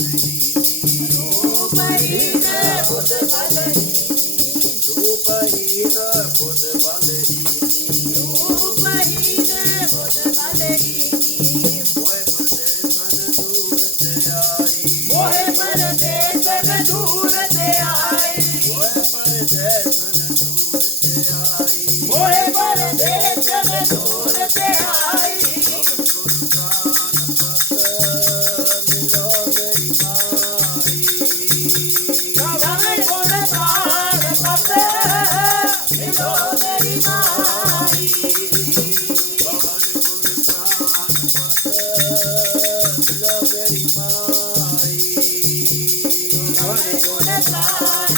Oh, my God. Bye.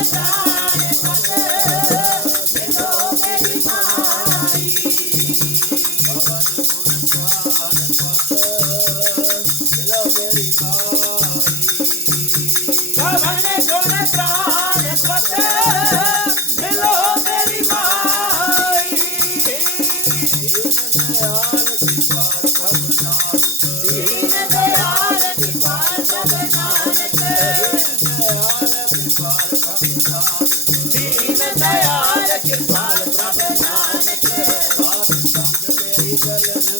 inside. Italian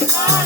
Bye.